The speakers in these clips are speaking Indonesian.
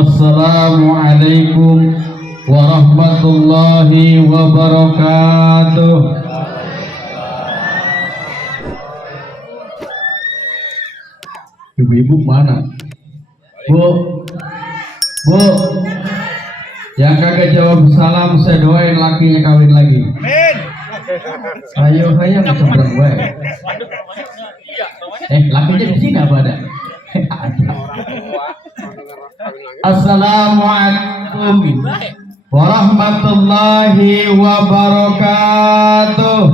Assalamualaikum warahmatullahi wabarakatuh. Ibu-ibu mana? Bu, yang kagak jawab salam saya doain lakinya kawin lagi. Amin. Ayo ngecebrang gue. Lakinya di sini apa ada? Assalamualaikum warahmatullahi wabarakatuh.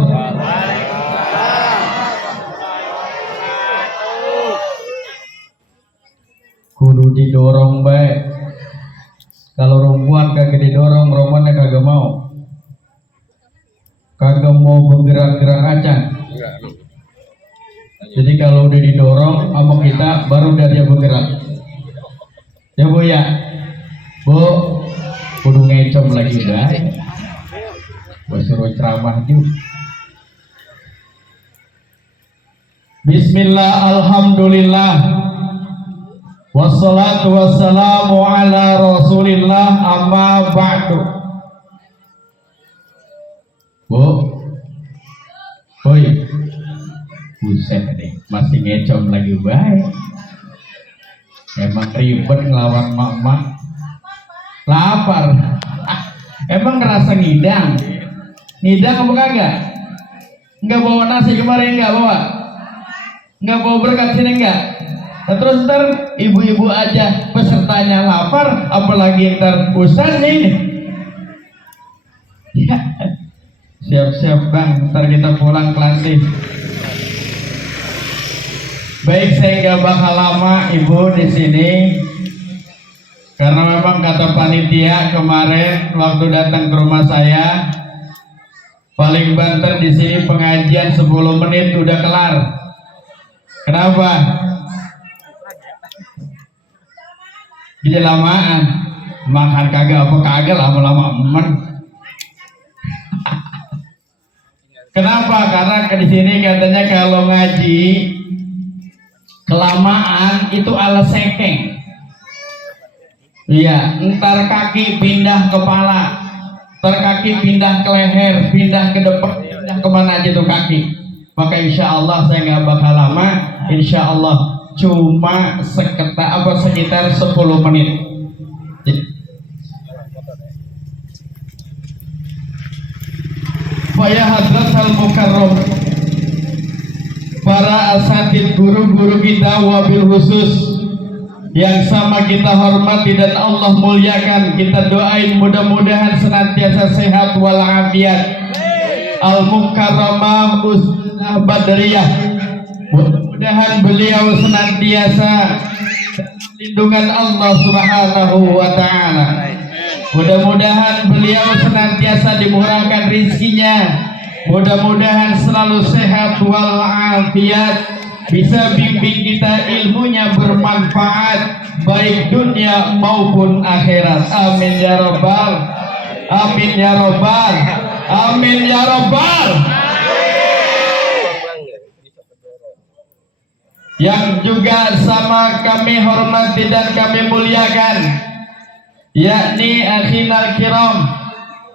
Kudu didorong baik. Kalau perempuan kagak didorong, romannya kagak mau. Kagak mau bergerak-gerak acan. Jadi kalau udah didorong sama kita, baru dia bergerak. Ya Bu ya, Bu, kudu ngecom lagi dah. Gua suruh ceramah juga. Bismillah, alhamdulillah, wassalatu wassalamu ala rasulillah, amma ba'du. Bu, boy, buset nih, masih ngecom lagi baik. Emang ribet ngelawan mak-mak. Lapar. Emang ngerasa ngidang? Ngidang apa kagak? Enggak bawa nasi kemarin, enggak bawa? Enggak bawa berkat sini enggak? Nah, terus ntar ibu-ibu aja pesertanya lapar, apalagi ntar ustaznya ini. Ya. Siap-siap bang, ntar kita pulang kelanting. Baik, saya nggak bakal lama ibu di sini karena memang kata panitia kemarin waktu datang ke rumah saya paling banter di sini pengajian 10 menit udah kelar. Kenapa? Jadi lamaan. Makan kagak apa kagak lama-lama emen. Kenapa? Karena di sini katanya kalau ngaji kelamaan itu ala sekeng. Iya, ntar kaki pindah kepala, ntar kaki pindah ke leher, pindah ke depan, pindah kemana aja tuh kaki. Maka insya Allah saya nggak bakal lama, insya Allah cuma sekitar 10 menit. Faya hadratal mukarram, para asatid guru-guru kita wabil khusus yang sama kita hormati dan Allah muliakan, kita doain mudah-mudahan senantiasa sehat walafiat. Al-Mukarramah Ustazah Badriyah, mudah-mudahan beliau senantiasa lindungan Allah Subhanahu wa ta'ala. Mudah-mudahan beliau senantiasa dimurahkan rizkinya. Mudah-mudahan selalu sehat walafiat, bisa bimbing kita ilmunya bermanfaat baik dunia maupun akhirat. Amin ya rabbal, amin ya rabbal, amin ya rabbal. Yang juga sama kami hormati dan kami muliakan, yakni akhinal kiram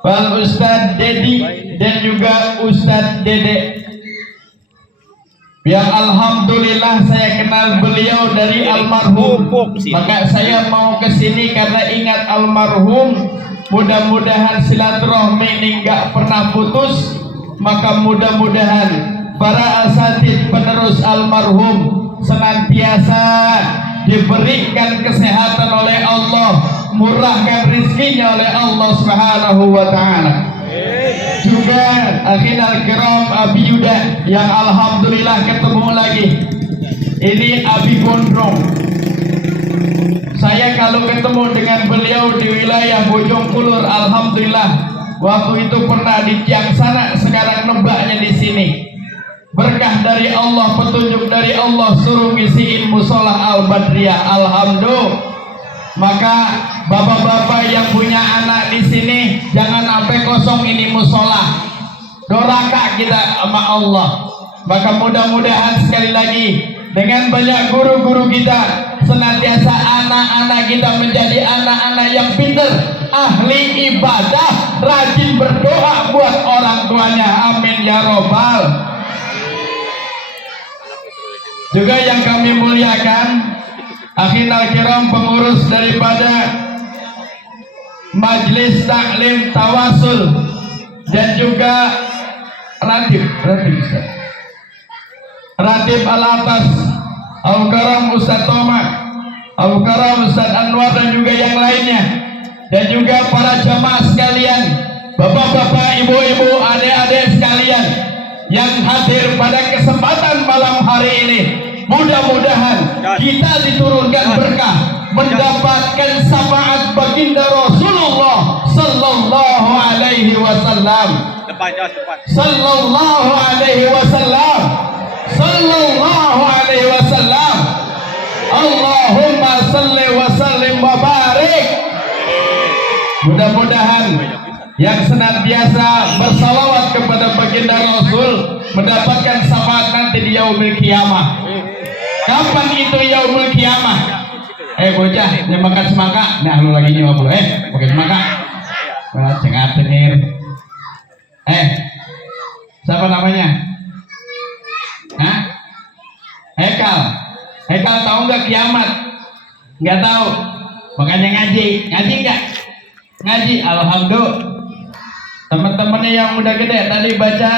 Pak Ustadz Dedi dan juga Ustadz Dede, yang alhamdulillah saya kenal beliau dari almarhum. Maka saya mau kesini karena ingat almarhum. Mudah-mudahan silaturahmi ini nggak pernah putus. Maka mudah-mudahan para asatid penerus almarhum senantiasa diberikan kesehatan oleh Allah, murahkan rizkinya oleh Allah Subhanahu wa ta'ala. Juga akhinal kiram Abi Yuda yang alhamdulillah ketemu lagi. Ini Abi Gondrong. Saya kalau ketemu dengan beliau di wilayah Bojongkulur, alhamdulillah waktu itu pernah di Ciangsana, sekarang nembaknya di sini. Berkah dari Allah, petunjuk dari Allah, suruh ngisiin musola Al-Badriyah, alhamdulillah. Maka bapak-bapak yang punya anak di sini jangan sampai kosong ini musola. Doraka kita sama Allah. Maka mudah-mudahan sekali lagi dengan banyak guru-guru kita senantiasa anak-anak kita menjadi anak-anak yang pintar, ahli ibadah, rajin berdoa buat orang tuanya. Amin ya robbal. Juga yang kami muliakan, akhirul kiram, pengurus daripada Majelis Taklim Tawasul dan juga Ratib Al-Atas, Al-Karam Ustadz Toma, Al-Karam Ustadz Anwar dan juga yang lainnya, dan juga para jamaah sekalian, bapak-bapak, ibu-ibu, adik-adik sekalian yang hadir pada kesempatan malam hari ini. Mudah-mudahan kita diturunkan berkah, mendapatkan syafaat baginda Rasulullah sallallahu alaihi wasallam. Sallallahu alaihi wasallam. Sallallahu alaihi wasallam. Allahumma salli wa sallim wa barik. Mudah-mudahan yang senantiasa bersalawat kepada baginda Rasul mendapatkan syafaat nanti di yaumil kiamah. Kapan itu yaumil kiamah? Bocah, yang makan semangka. Nah, lu lagi nyawa bro, makan semangka. Jangan dengar. Siapa namanya? Hah? Hekal tahu nggak kiamat? Nggak tahu. Makanya ngaji nggak? Ngaji, alhamdulillah. Teman-temannya yang udah gede tadi baca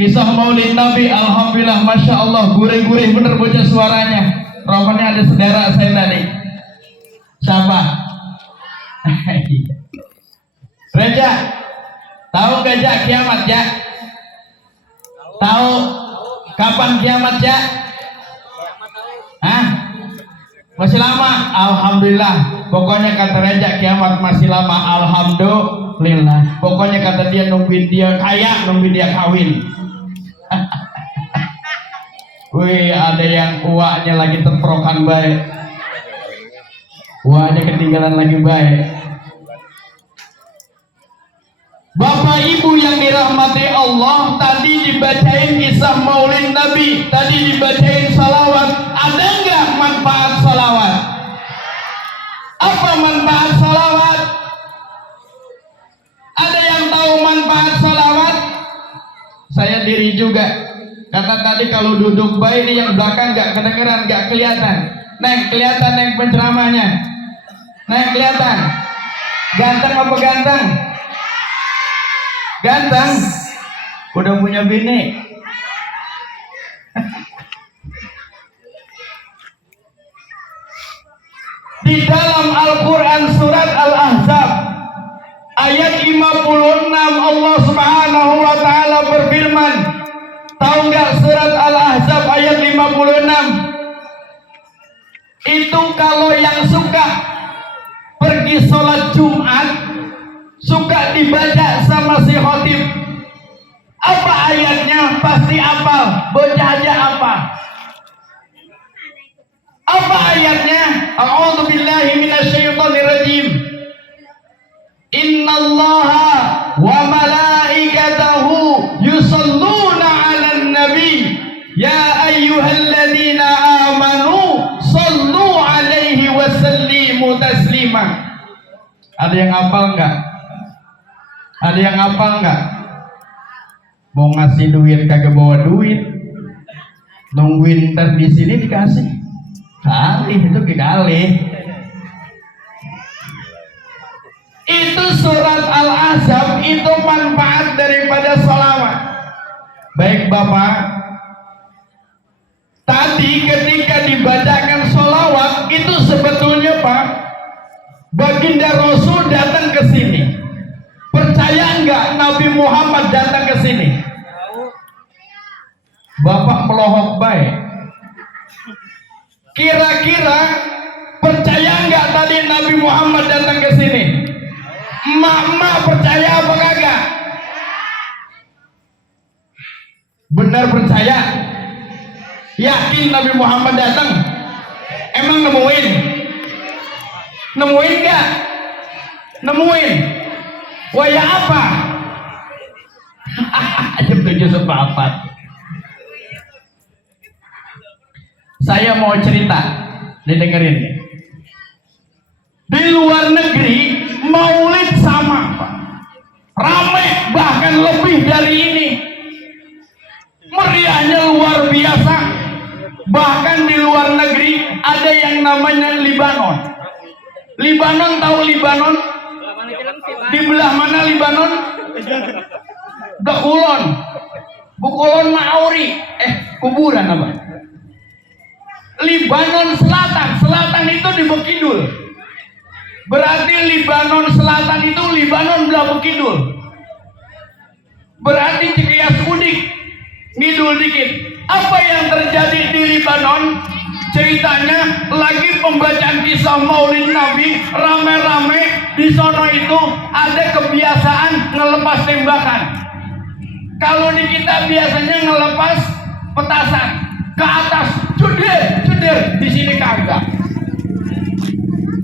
kisah Maulid Nabi, alhamdulillah, masya Allah, gurih-gurih bener bocah suaranya. Romannya ada saudara saya tadi. Siapa? Reja, tahu gak Jak kiamat ya? Tahu kapan kiamat ya? Hah? Masih lama? Alhamdulillah. Pokoknya kata Reja kiamat masih lama. Alhamdulillah. Pokoknya kata dia nungguin dia kaya, nungguin dia kawin. Wih, ada yang uaknya lagi temprokan baik. Uaknya ketinggalan lagi baik. Bapak Ibu yang dirahmati Allah, tadi dibacain kisah Maulid Nabi, tadi dibacain salawat. Ada nggak manfaat salawat? Apa manfaat salawat? Ada yang tahu manfaat salawat? Saya diri juga. Kata tadi kalau duduk baik ini yang belakang nggak kedengeran, nggak kelihatan. Neng, kelihatan neng penceramahnya. Neng, kelihatan. Ganteng apa ganteng? Ganteng. Udah punya bini. Di dalam Al-Quran surat Al-Ahzab ayat 56 Allah Subhanahu wa ta'ala berfirman. Tahu nggak surat Al-Ahzab ayat 56? Itu kalau yang suka pergi sholat Jumat, suka dibaca sama si khotib. Apa ayatnya? Pasti apal. Bocah aja apa? Apa ayatnya? A'udzu billahi minasyaitonir rajim. Innallaha wa malaikatahu yusholluna 'alan nabi ya ayyuhalladzina amanu shallu 'alaihi wa sallimu taslima. Ada yang hafal enggak? Ada yang hafal enggak? Mau ngasih duit kagak bawa duit, nungguin ntar di sini dikasih. Kali itu kali. Itu surat Al-Ahzab, itu manfaat daripada sholawat. Baik Bapak, tadi ketika dibacakan sholawat itu sebetulnya Pak, baginda Rasul datang ke sini. Percaya enggak Nabi Muhammad datang ke sini? Bapak melohok baik. Kira-kira percaya enggak tadi Nabi Muhammad datang ke sini? Emak-emak percaya apa kagak? Benar percaya? Yakin Nabi Muhammad datang? Emang nemuin? Nemuin enggak? Nemuin? Waya apa? Jam 7.04. Saya mau cerita. Didengerin nih. Di luar negeri maulid sama Pak, rame bahkan lebih dari ini, meriahnya luar biasa. Bahkan di luar negeri ada yang namanya Libanon. Libanon, tahu Libanon? Di belah mana Libanon? Dekulon, Bukulon Maori, kuburan apa? Libanon Selatan, selatan itu di Bekidul. Berarti Libanon Selatan itu Libanon belah Bekidul. Berarti Cikias Udik, ngidul dikit. Apa yang terjadi di Libanon? Ceritanya lagi pembacaan kisah Maulid Nabi, rame-rame di sono itu ada kebiasaan ngelepas tembakan. Kalau di kita biasanya ngelepas petasan ke atas, cudir, di sini kagak.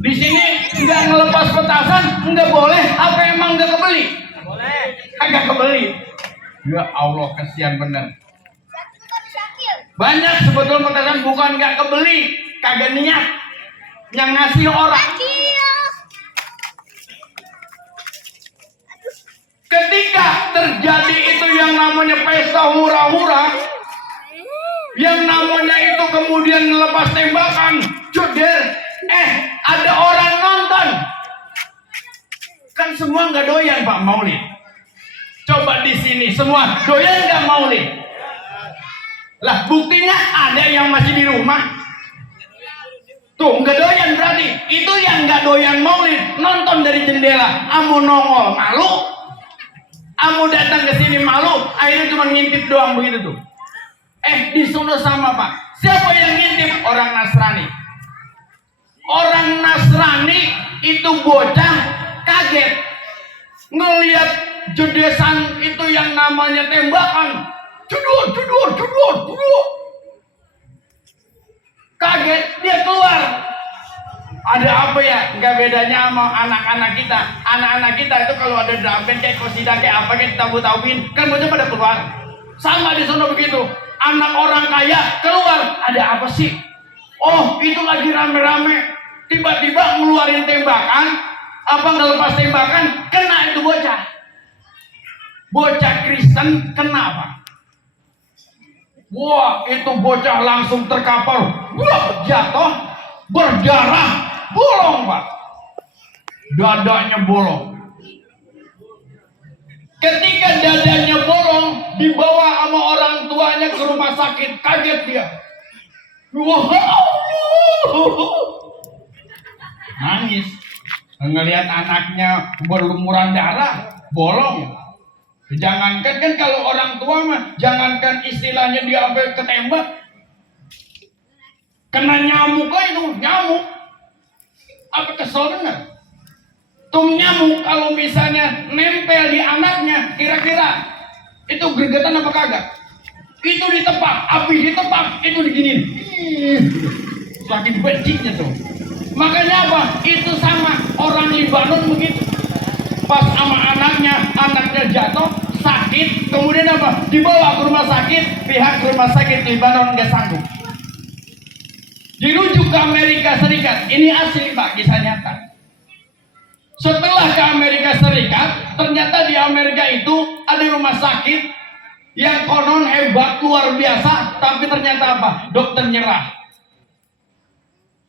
Di sini nggak ngelepas petasan, nggak boleh. Apa emang nggak kebeli? Boleh. Kagak kebeli. Ya Allah, kasihan bener. Banyak sebetulnya petasan bukan nggak kebeli, kagak niat, yang ngasih orang. Ketika terjadi itu yang namanya pesta hura-hura, yang namanya itu kemudian melepas tembakan, joder, ada orang nonton. Kan semua nggak doyan Pak Maulid. Coba di sini semua doyan nggak Maulid? Lah buktinya ada yang masih di rumah. Tuh nggak doyan berarti. Itu yang nggak doyan Maulid nonton dari jendela. Amu nongol malu. Amu datang ke sini malu. Akhirnya cuma ngintip doang begitu tuh. Di sono sama Pak. Siapa yang ngintip? Orang Nasrani. Orang Nasrani itu bocah kaget ngelihat jedesan itu yang namanya tembakan. Cudul. Kaget, dia keluar. Ada apa ya? Nggak bedanya sama anak-anak kita. Anak-anak kita itu kalau ada drum band kayak kosida kayak apa kayak tabu-tabuin, kan bocah pada keluar. Sama di sana begitu. Anak orang kaya keluar. Ada apa sih? Oh, itu lagi rame-rame. Tiba-tiba ngeluarin tembakan. Apa ngelepas tembakan? Kena itu bocah. Bocah Kristen kena apa? Wah, itu bocah langsung terkapar. Wah, jatuh, berdarah, bolong Pak. Dadanya bolong. Ketika dadanya bolong, dibawa sama orang tuanya ke rumah sakit. Kaget dia. Wah, nangis. Ngelihat anaknya berlumuran darah, bolong. Jangankan kan kalau orang tua mah, jangankan istilahnya dia sampai ketembak, kena nyamuk aja itu, nyamuk. Apa kesel bener? Tuh nyamuk kalau misalnya nempel di anaknya, kira-kira itu gregetan apa kagak? Itu ditepak, habis ditepak, itu diginin. Saking bencinya tuh. Makanya apa? Itu sama orang Libanon begitu. Pas sama anaknya jatuh, sakit, kemudian apa? Dibawa ke rumah sakit, pihak rumah sakit Libanon nggak sanggup. Dirujuk ke Amerika Serikat, ini asli Pak, kisah nyata. Setelah ke Amerika Serikat, ternyata di Amerika itu ada rumah sakit yang konon hebat, luar biasa, tapi ternyata apa? Dokter nyerah.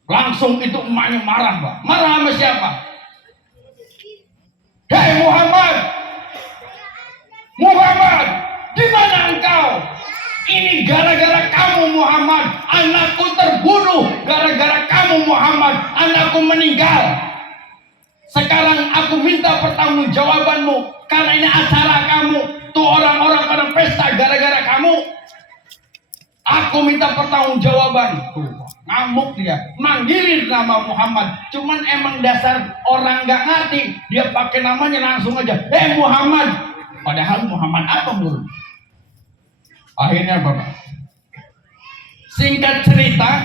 Langsung itu emaknya marah Pak. Marah sama siapa? Hei Muhammad, di mana engkau? Ini gara-gara kamu Muhammad, anakku terbunuh. Gara-gara kamu Muhammad, anakku meninggal. Sekarang aku minta pertanggungjawabanmu, karena ini acara kamu. Tuh orang-orang pada pesta gara-gara kamu. Aku minta pertanggungjawaban. Tuh, ngamuk dia, manggilin nama Muhammad. Cuman emang dasar orang nggak ngerti, dia pakai namanya langsung aja. Muhammad. Padahal Muhammad apa menurut? Akhirnya Bapak, singkat cerita,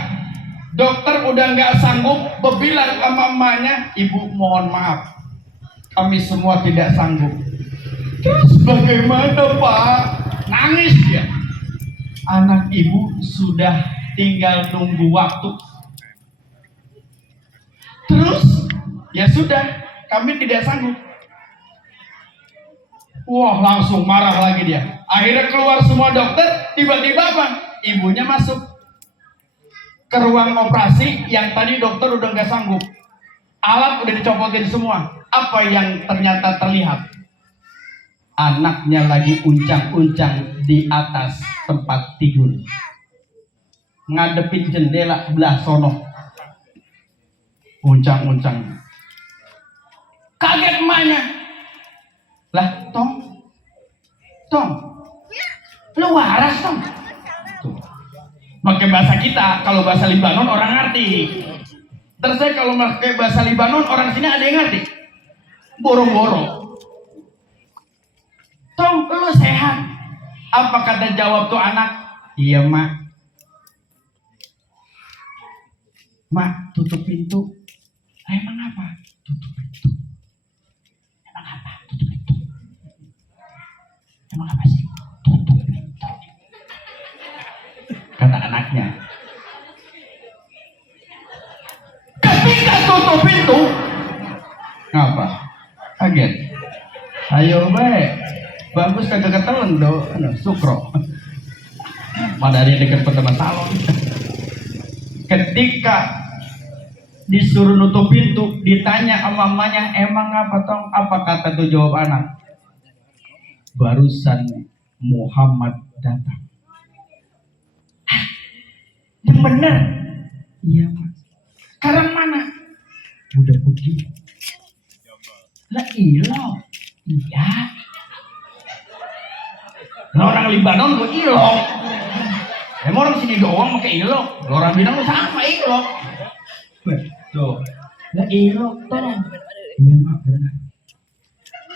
dokter udah nggak sanggup, berbilang sama emaknya, ibu mohon maaf, kami semua tidak sanggup. Terus bagaimana Pak? Nangis dia. Anak ibu sudah tinggal nunggu waktu. Terus ya sudah, kami tidak sanggup. Wah, langsung marah lagi dia. Akhirnya keluar semua dokter, tiba-tiba apa? Ibunya masuk ke ruang operasi yang tadi dokter udah nggak sanggup. Alat udah dicopotin semua. Apa yang ternyata terlihat? Anaknya lagi uncang-uncang di atas tempat tidur, ngadepin jendela belah sono, uncang-uncang. Kaget emaknya. Lah, Tong, lu waras, Tong. Pakai bahasa kita, kalau bahasa Libanon orang ngerti. Terus saya kalau pakai bahasa Libanon orang sini ada yang ngerti. Boro-boro. Tong, lu sehat? Apa kata jawab tuh anak? Iya, Mak. Mak, tutup pintu. Emang apa? Tutup pintu. Emang apa? Tutup pintu. Emang apa sih? Tutup pintu. Kata anaknya. Ketika tutup pintu, ngapa? Kaget. Ayo baik. Bagus kagak ketelen do, sukro. Padahal dekat pertama salon. Ketika disuruh nutup pintu, ditanya sama mamanya, emang apa Tong? Apa kata tuh jawab anak? Barusan Muhammad datang. Hah? Yang bener? Iya Mas. Sekarang mana? Udah pergi. Lah iya. Iya. Nah, orang Libanon gue ilok. Emang orang sini doang pakai ilok. Orang bilang sama ilok. Tuh. Lah ilok Tong. Iya Mak, benar.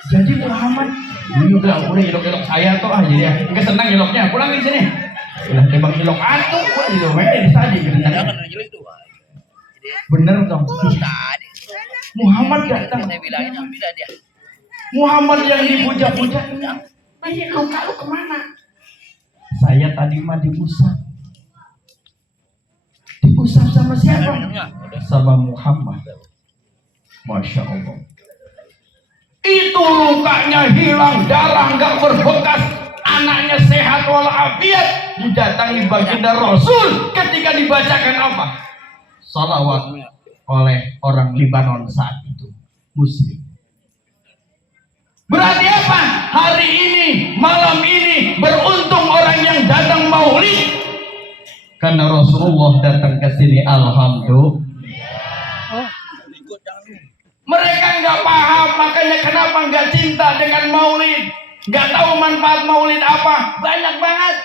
Jadi Muhammad ini udah ilok-ilok saya tuh aja ya. Enggak senang iloknya. Pulangin sini. Udah tembak ilok antum gua gitu. Main tadi gendang. Bener Tong. Muhammad datang. Muhammad yang dipuja-puja. Ini luka lu kemana? Saya tadi mah diusap. Diusap sama siapa? Sama Muhammad. Masya Allah. Itu lukanya hilang, darah nggak berbekas, anaknya sehat walafiat. Didatangi baginda Rasul ketika dibacakan apa? Salawat oleh orang Libanon saat itu, Muslim. Berarti apa? Hari ini, malam ini beruntung orang yang datang maulid. Karena Rasulullah datang ke sini, alhamdulillah. Mereka nggak paham, makanya kenapa nggak cinta dengan maulid, nggak tahu manfaat maulid apa. Banyak banget.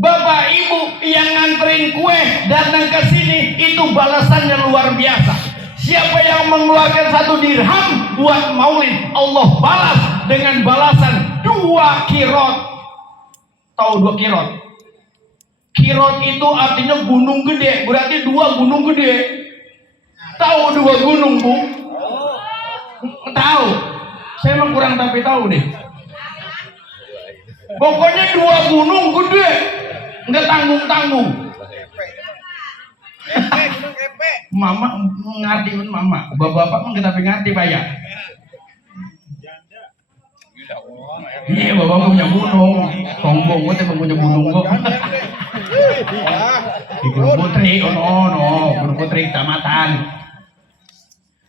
Bapak ibu yang nganterin kue datang ke sini, itu balasannya luar biasa. Siapa yang mengeluarkan 1 dirham buat maulid, Allah balas dengan balasan 2 kirot. Tahu 2 kirot? Kirot itu artinya gunung gede, berarti 2 gunung gede. Tahu 2 gunung, Bu? Tahu? Saya emang kurang tapi tahu deh. Pokoknya 2 gunung gede, nggak tanggung-tanggung. Mama ngerti kan mama, bapak-bapak mah kita ngerti bayar. Iya, bapak punya gunung, sombong gue punya gunung kok. Di Gunung Putri, Gunung Putri Kecamatan.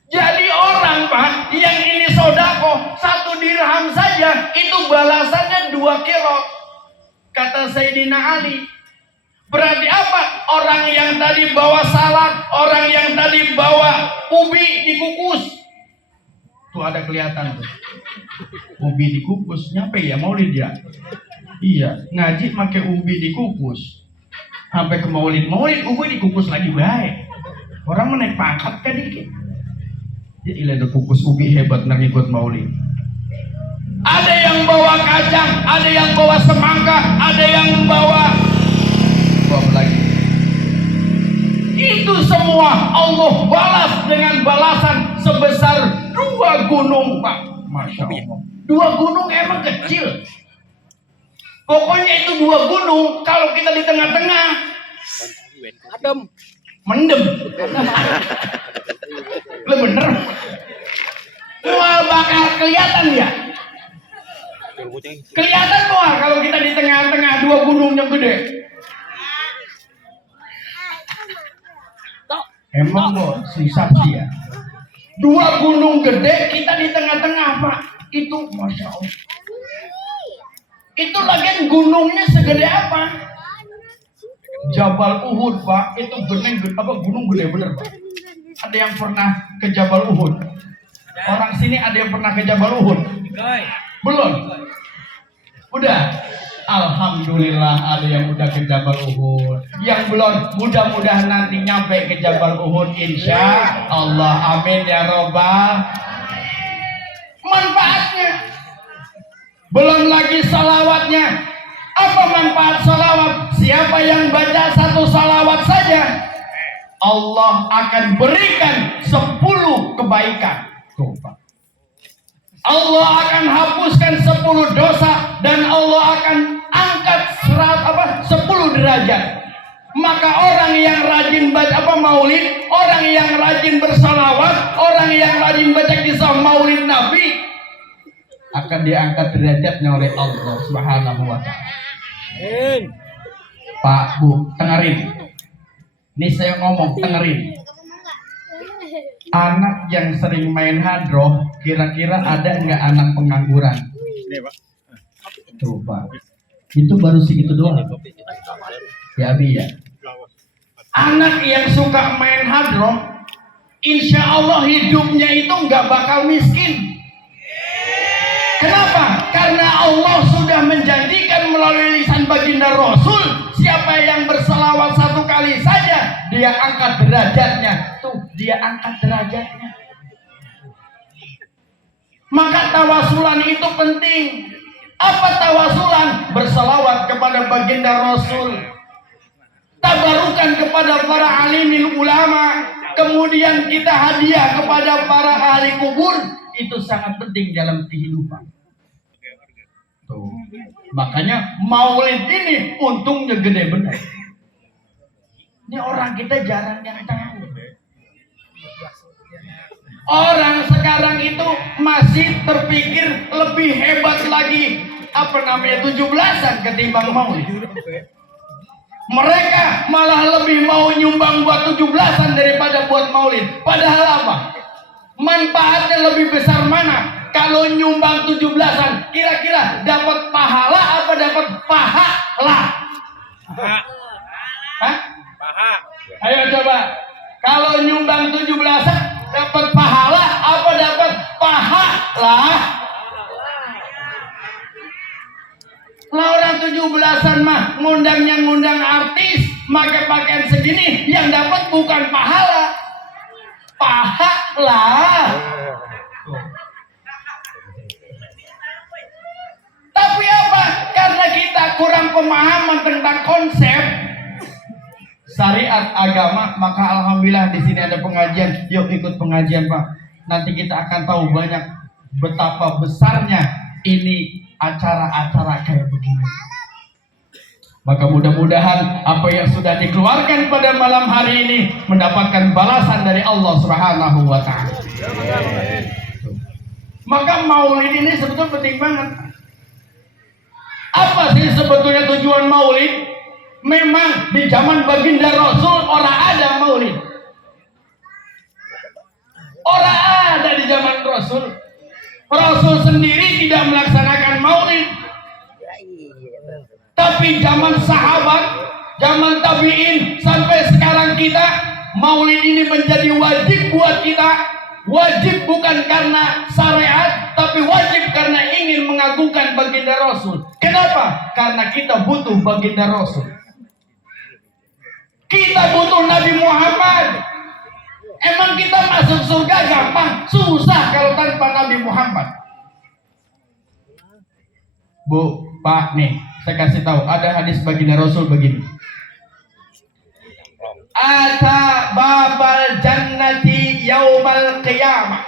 Jadi orang Pak, yang ini sodako 1 dirham saja itu balasannya 2 kirot. Kata Sayyidina Ali. Berarti apa? Orang yang tadi bawa salad, orang yang tadi bawa ubi dikukus. Tuh ada kelihatan tuh. Ubi dikukus, nyampe ya maulid ya? Iya, ngaji pakai ubi dikukus. Sampai ke maulid ubi dikukus lagi baik. Orang menaik pangkat kan dikit. Jadi ada kukus ubi hebat nang ikut maulid. Ada yang bawa kacang, ada yang bawa semangka, ada yang bawa lagi. Itu semua Allah balas dengan balasan sebesar 2 gunung, Pak. Masya Allah. 2 gunung emang kecil. Pokoknya itu 2 gunung. Kalau kita di tengah-tengah, adem. Mendem. Lu bener. Wah, bakal kelihatan ya. Kelihatan wah kalau kita di tengah-tengah dua gunung yang gede. Emang kok susah sih ya. Dua gunung gede kita di tengah-tengah Pak. Itu Masya Allah. Itu lagian gunungnya segede apa? Jabal Uhud Pak. Itu gunung gede bener Pak. Ada yang pernah ke Jabal Uhud? Orang sini ada yang pernah ke Jabal Uhud? Belum? Udah? Alhamdulillah ada yang udah ke Jabal Uhud. Yang belum, mudah-mudahan nanti nyampe ke Jabal Uhud insya Allah. Amin ya robbal. Manfaatnya belum lagi salawatnya. Apa manfaat salawat? Siapa yang baca satu salawat saja, Allah akan berikan 10 kebaikan. Tuh, Pak. Allah akan hapuskan 10 dosa dan Allah akan angkat 10 derajat. Maka orang yang rajin baca maulid, orang yang rajin bersalawat, orang yang rajin baca kisah maulid Nabi akan diangkat derajatnya oleh Allah Subhanahu wa taala. Pak, Bu, dengerin. Ini saya ngomong, dengerin. Anak yang sering main hadroh, kira-kira ada nggak anak pengangguran? Coba. Itu baru segitu doang. Ya, Abi ya. Anak yang suka main hadroh, insya Allah hidupnya itu nggak bakal miskin. Kenapa? Karena Allah sudah menjanjikan melalui lisan baginda Rasul, siapa yang berselawat 1 kali saja, dia angkat derajatnya. Tuh, dia angkat derajatnya. Maka tawasulan itu penting. Apa tawasulan? Berselawat kepada baginda Rasul, tabarukan kepada para alimil ulama, kemudian kita hadiah kepada para ahli kubur. Itu sangat penting dalam kehidupan. Tuh. Makanya maulid ini untungnya gede benar. Ini orang kita jarang yang tahu. Orang sekarang itu masih terpikir lebih hebat lagi 17-an ketimbang maulid. Mereka malah lebih mau nyumbang buat 17-an daripada buat maulid. Padahal apa? Manfaatnya lebih besar mana? Kalau nyumbang 17-an, kira-kira dapat pahala apa dapat pahala? Hah? Paha. Ayo coba. Kalau nyumbang 17-an, dapat pahala apa dapat pahala? Lah orang 17-an mah ngundang artis, pakai pakaian segini, yang dapat bukan pahala, pahala. Tapi apa? Karena kita kurang pemahaman tentang konsep syariat agama, maka alhamdulillah di sini ada pengajian. Yuk ikut pengajian Pak. Nanti kita akan tahu banyak betapa besarnya ini acara-acara kayak begini. Maka mudah-mudahan apa yang sudah dikeluarkan pada malam hari ini mendapatkan balasan dari Allah Subhanahu wa taala. Maka maulid ini sebetulnya penting banget. Apa sih sebetulnya tujuan maulid? Memang di zaman baginda Rasul orang ada maulid. Orang ada di zaman Rasul. Rasul sendiri tidak melaksanakan maulid. Tapi zaman sahabat, zaman tabi'in sampai sekarang kita, maulid ini menjadi wajib buat kita. Wajib bukan karena syariat, tapi wajib karena ingin mengagungkan baginda Rasul. Kenapa? Karena kita butuh baginda Rasul. Kita butuh Nabi Muhammad. Emang kita masuk surga gampang? Susah kalau tanpa Nabi Muhammad. Bu, Pak, nih saya kasih tahu, ada hadis baginda Rasul begini. Ata babal jannati yaumal qiyamah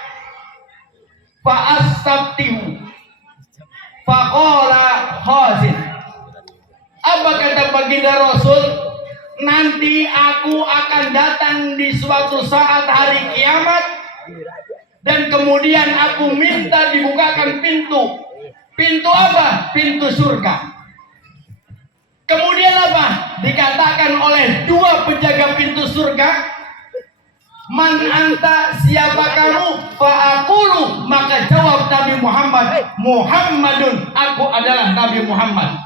fa astabtihu fa qala khazin. Apa kata baginda Rasul? nanti aku akan datang di suatu saat hari kiamat, dan kemudian aku minta dibukakan pintu. Pintu apa? Pintu surga. Kemudian apa? Dikatakan oleh dua penjaga pintu surga, man anta, siapa kamu? Fa'akulu, maka jawab Nabi Muhammad, Muhammadun, aku adalah Nabi Muhammad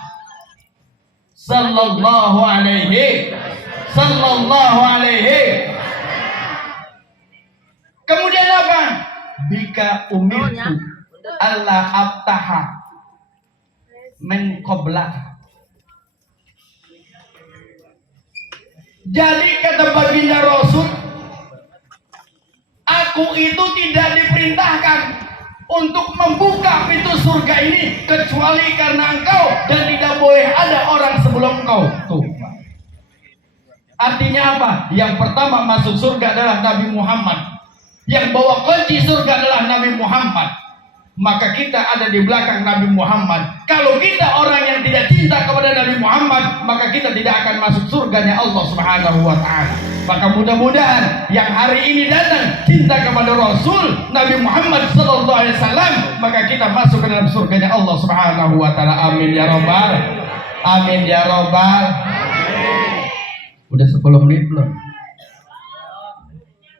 sallallahu alaihi. Kemudian apa? Bika umirtu alla abtaha min qablak. Jadi kata baginda Rasul, aku itu tidak diperintahkan untuk membuka pintu surga ini kecuali karena engkau, dan tidak boleh ada orang sebelum engkau. Tuh. Artinya apa? Yang pertama masuk surga adalah Nabi Muhammad. Yang bawa kunci surga adalah Nabi Muhammad. Maka kita ada di belakang Nabi Muhammad. Kalau kita orang yang tidak cinta kepada Nabi Muhammad, maka kita tidak akan masuk surganya Allah Subhanahu wa ta'ala. Maka mudah-mudahan yang hari ini datang cinta kepada Rasul Nabi Muhammad sallallahu alaihi wasallam, maka kita masuk ke dalam surganya Allah Subhanahu wa ta'ala. Amin ya rabbal. Amin ya rabbal. Udah 10 menit belum?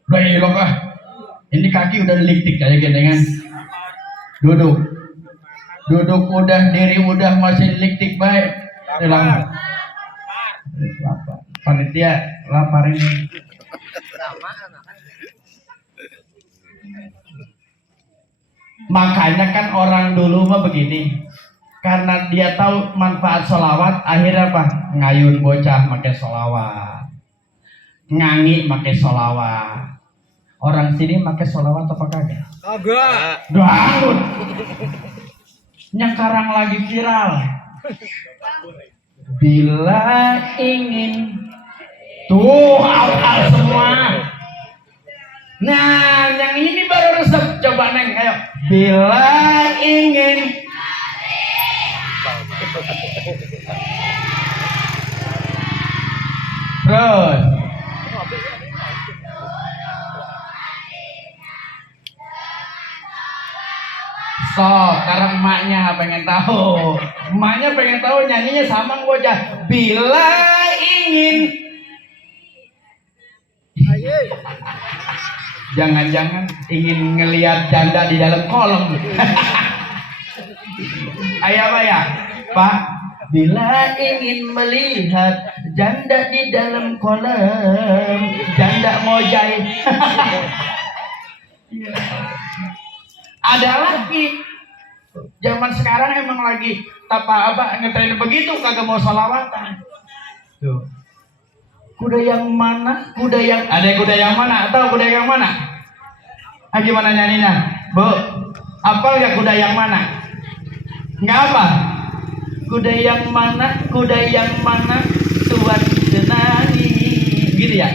Belum ah. Ini kaki udah deliktik kayak gini kan. Duduk udah, diri udah, masih deliktik baik. Lapar. Panitia lapar ini. Makanya kan orang dulu mah begini, karena dia tahu manfaat sholawat, akhirnya apa? Ngayun bocah pakai sholawat, ngangi pakai sholawat. Orang sini pakai sholawat apa kagak? Kagak. Doang. Yang sekarang lagi viral. Bila ingin tuh al semua. Nah, yang ini baru resep. Coba Neng, ayo. Bila ingin terus. So, sekarang emaknya pengen tahu. Emaknya pengen tahu nyanyinya sama bocah. Bila ingin. Jangan-jangan ingin ngelihat janda di dalam kolam. Ayo apa ya? Pak, bila ingin melihat janda di dalam kolam, janda mojai. Ada lagi. Zaman sekarang emang lagi apa ngetren begitu, kagak mau sholawatan. Tuh. Kuda yang mana? Ada kuda yang mana? Tahu kuda yang mana? Gimana nyanyinya? Bu, apal ya kuda yang mana? Enggak apa? Kuda yang mana? Tuan senangi. Gitu ya?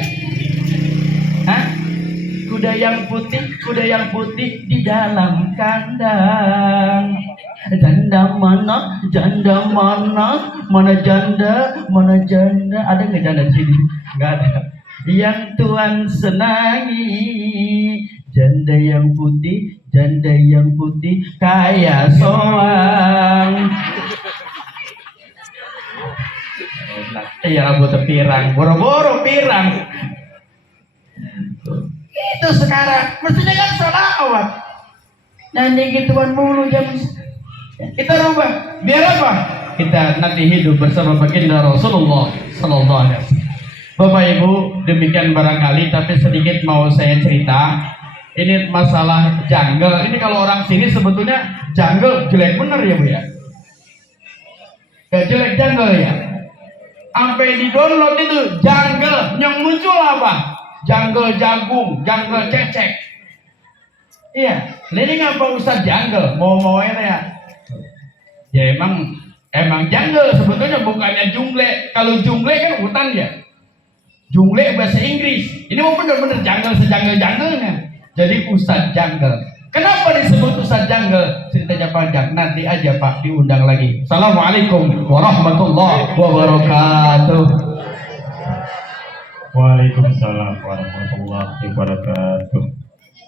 Hah? Kuda yang putih di dalam kandang. Janda mana janda? Ada nggak janda di sini? Nggak ada. Yang Tuhan senangi, janda yang putih kayak soang. Iya rambut pirang, boro-boro pirang. Itu sekarang mestinya kan sholawat. Nyanyi gituan mulu jam. Kita rubah. Biar apa? Kita nanti hidup bersama baginda Rasulullah sallallahu alaihi wasallam. Bapak Ibu, demikian barangkali, tapi sedikit mau saya cerita. Ini masalah jungle. Ini kalau orang sini sebetulnya jungle jelek bener ya Bu ya. Gak jelek jungle ya. Sampai di download itu jungle, yang muncul apa? Jungle jagung, jungle cecek. Iya, ini ngapa Ustaz jungle? Mau ya? Ya emang jungle sebetulnya, bukannya jungle. Kalau jungle kan hutan ya. Jungle bahasa Inggris. Ini mau bener-bener jungle sejungle-junglenya. Jadi Ustaz jungle. Kenapa disebut Ustaz jungle? Ceritanya panjang. Nanti aja Pak diundang lagi. Assalamualaikum warahmatullahi wabarakatuh. Waalaikumsalam warahmatullahi wabarakatuh.